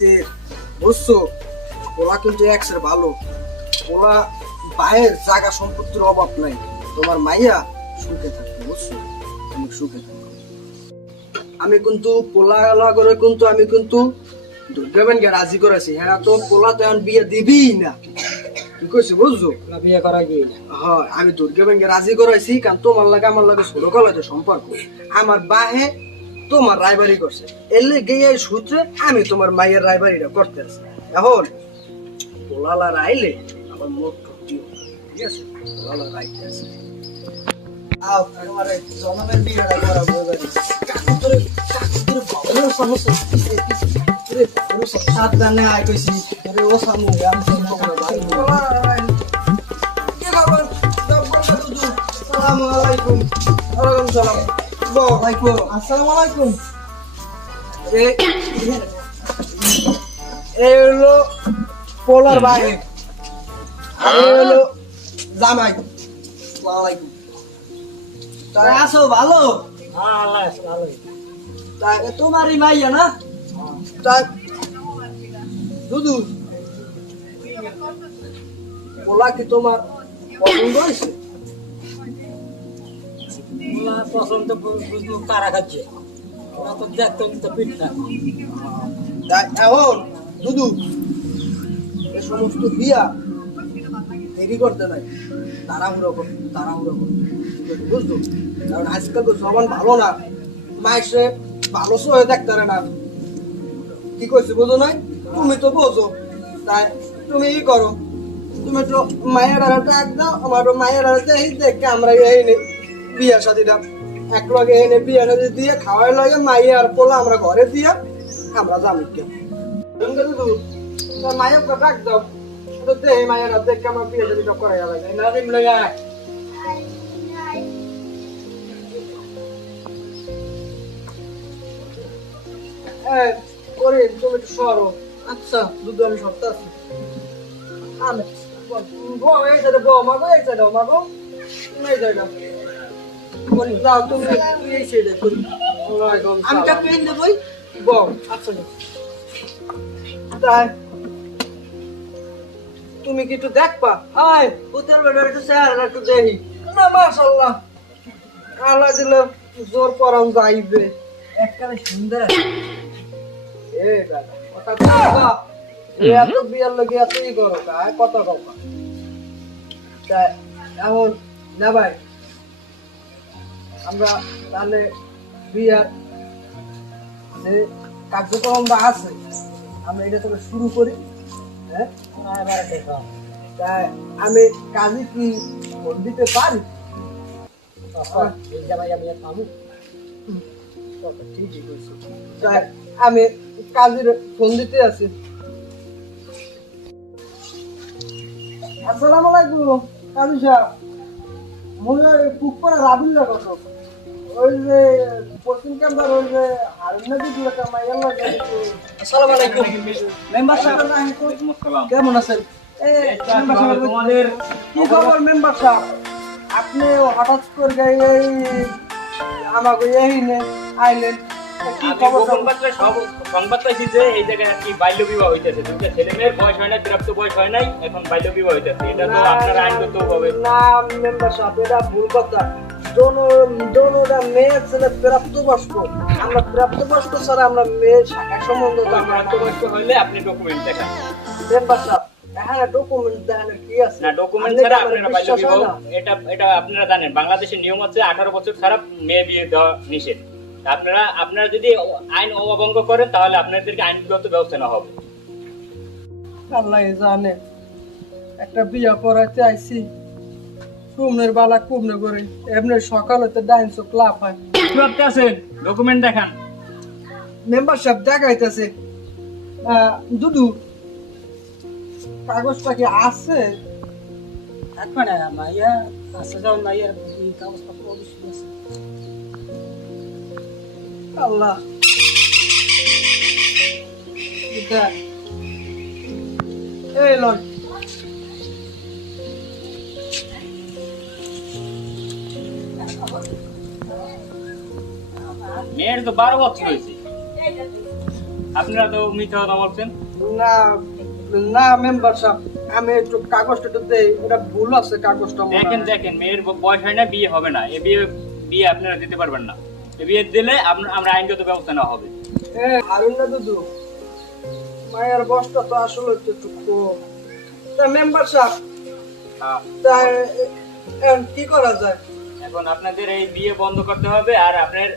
বুঝছো, ওরা কিন্তু এক্সের ভালো। ওরা বাইরের জায়গা সম্পত্তির অভাব নাই। তোমার মাইয়া সুখে থাকবে, বুঝছো, তুমি সুখে থাকো। আমি কিন্তু পোলা করে কিন্তু আমি কিন্তু দুর্গাবেনকে রাজি করেছি। হ্যাঁ, তো পোলা তো এখন বিয়ে দিবিই না, কি কইছি বুঝছো? বিয়ে করা গিয়ে হ্যাঁ, আমি দুর্গাবেনকে রাজি করাইছি, কারণ তোমার লাগে আমার লাগে ছোট কলেজের সম্পর্ক। আমার বাহে তোমার রায়বাড়ি করছে, এলে গিয়ে সূত্রে আমি তোমার মায়ের রায়বাড়িটা করতে আছি। এখন পোলালা রাইলে আমার মোট ঠকিও, ঠিক আছে? পোলালা রাইতে আছে। আও তোমার জনমের বিয়েটা করাবো এবারে। কাকু তোরে বাবার সমস্যা তোরে বাবার সাবধানে আয় কইছি। আরে ও সামু আমি তোমার ভাই কি খবর? জব্বরটা দুদু। আসসালামু আলাইকুম। ওয়ালাইকুম সালাম। ওয়ালাইকুম আসসালামু আলাইকুম। এই হলো পোলার ভাই, আর এই হলো জামাই। ওয়ালাইকুম। তাই আছো ভালো? হ্যাঁ আল্লাহ ভালো। তাই তোমারই মাইয়া না? তাই দুদু পোলা কি তোমার পছন্দ হয়েছে? পছন্দ বুঝবো কারা খাচ্ছে, ওরা তো দেখতো তো পিঠ না। তাই এখন দুদু এ সমস্ত বিয়া দেরি করতে নাই, তাড়াহুড়ো কর, বুঝলো? কারণ আজকাল তো সবান ভালো না, মাইসে ভালো হয়ে দেখতে পারে না। কি কইছি বুঝো নাই? তুমি তো বোঝো, তাই তুমি ই করো, তুমি তো মায়ের আড়াটা একদম আমার মায়ের আড়াতে এই দেখে আমরা এই নে বিয়া শাদিটা এক লগে এনে বিয়া শাদি দিয়ে খাওয়াই লাগে মাইয়ে আর পোলা আমরা ঘরে দিয়া আমরা জামিকে মায়ের ডাক দাও, দেহে মায়ের দেখে আমার বিয়া শাদিটা করাই লাগে না দিন লইয়া। তুমি একটু সরো। আচ্ছা দুধ আমি সরতে আছি। আমি এই সাইডে বউ মাগো, এই সাইডে মাগো, তুমি এই সাইডে যাও, তুমি এই সাইডে করি। আমি কা পেন দেবই বউ। আচ্ছা তাই তুমি কি একটু দেখবা? আয় পুতের বেটার একটু চেহারা একটু দেখি না। মাশাআল্লাহ, আল্লাহ দিলে জোর পরাম যাইবে, একবারে সুন্দর আছে। এ দাদা কথা বলবা, এত বিয়ার লোকে এতই করো গায়ে কথা কবা। তাই এখন না ভাই, আমরা তাহলে বিয়ার যে কার্যক্রমটা আছে আমরা এটা থেকে শুরু করি। হ্যাঁ, তাই আমি কাজে কি ফোন দিতে পারি? ঠিকই বলছি। তাই আমি কাজের ফোন দিতে আছি। আসসালামু আলাইকুম কাজী সাহেব। মনে পুকুরে রাবিল্লা কত ওই যে পশ্চিম ক্যাম্পার ওই যে হারুনাদি দিয়ে মাইয়াল লাগে। আসসালামু আলাইকুম মেম্বার সাহেব, কেমন আছেন? তোমাদের কি খবর মেম্বার সাহেব? আপনি হঠাৎ করে এই আমাকে এই আইলেন, সংবাদ পাইছি যে এই জায়গায় আর কি বাল্য বিবাহ হইতেছে। দুটো ছেলে মেয়ের বয়স হয় না, প্রাপ্ত বয়স হয় নাই, এখন বাল্য বিবাহ হইতেছে। এটা তো আপনার আইনগত হবে না মেম্বার সাহেব, এটা ভুল কথা। দোনোটা মেয়ে ছেলে প্রাপ্তবয়স্ক, আমরা প্রাপ্তবয়স্ক ছাড়া আমরা মেয়ের শাখা সম্বন্ধ প্রাপ্তবয়স্ক হইলে আপনি ডকুমেন্ট দেখান। মেম্বার সাহেব এখানে ডকুমেন্ট দেখানোর কি আছে? না, ডকুমেন্ট ছাড়া আপনারা বাল্য বিবাহ, এটা আপনারা জানেন বাংলাদেশের নিয়ম হচ্ছে 18 বছর ছাড়া মেয়ে বিয়ে দেওয়া নিষেধ। আপনারা যদি আইন অবভঙ্গ করেন তাহলে আপনাদেরকে আইনগত ব্যবস্থা নেওয়া হবে। আল্লাহ জানে, একটা বিয়া করাইতে আইছি কুমনের বালা কুমনে করে এমনি সকাল হতে ডাইনশো ক্লাব হয়। কি ভাবতে আছেন? ডকুমেন্ট দেখান। মেম্বার সাহেব দেখাইতেছে দুদু কাগজটা কি আছে? থাকবে না মাইয়া আছে, যাও মাইয়ার কাগজপত্র অবশ্যই আছে। আল্লাহ এই লয় মেয়ের তো 12 বছর হয়েছে। আপনারা তো মিথ্যা কথা বলছেন। না না মেম্বার সাহেব, আমি একটু কাগজটা একটু দেই, ওটা ভুল আছে কাগজটা মনে হয়। দেখেন মেয়ের বয়স হয় না, বিয়ে হবে না, এ বিয়ে আপনারা দিতে পারবেন না। এ বিয়ে দিলে আমরা আইনগত ব্যবস্থা নেওয়া হবে। হারুন না দুদু, মায়ের বয়সটা তো আসলে একটু কম। তা মেম্বার সাহেব, হ্যাঁ, তাই এখন কি করা যায়? এখন আপনাদের এই বিয়ে বন্ধ করতে হবে। আর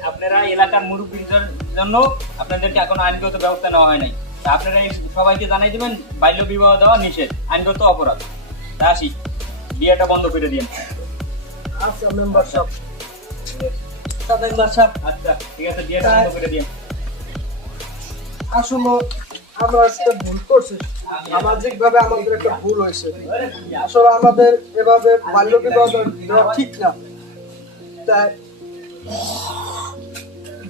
আপনারা এলাকার মুরব্বীদের জন্য আপনাদেরকে এখন আইনগত ব্যবস্থা নেওয়া হয় নাই। তা আপনারা এই সবাইকে জানাই দেবেন বাল্য বিবাহ দেওয়া নিষেধ, আইনগত অপরাধ। তা আসি, বিয়েটা বন্ধ করে দিন। আচ্ছা মেম্বার সাহেব, তা মেম্বার সাহেব, আচ্ছা ঠিক আছে, বিয়েটা বন্ধ করে দিন। আসলে আমরা একটা ভুল করছি, সামাজিক ভাবে আমাদের একটা ভুল হয়েছে। আসলে আমাদের এভাবে বাল্য বিবাহ দেওয়া ঠিক না। তাই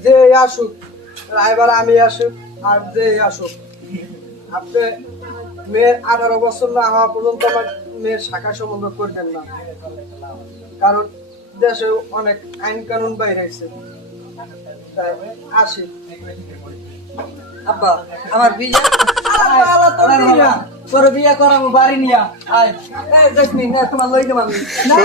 যে আসুক, এবার আমি আসুক আর যে আসুক, আপনি মেয়ের 18 বছর না হওয়া পর্যন্ত আমার মেয়ের শাখা সম্বন্ধ করবেন না, কারণ দেশে অনেক আইন কানুন বাইরে আছে। তাই আসি। আব্বা আমার বিয়ে তোর বিয়ে করাবো বাড়ি নিয়া আয় এই দেখনি না তোমার লইতে পারবি না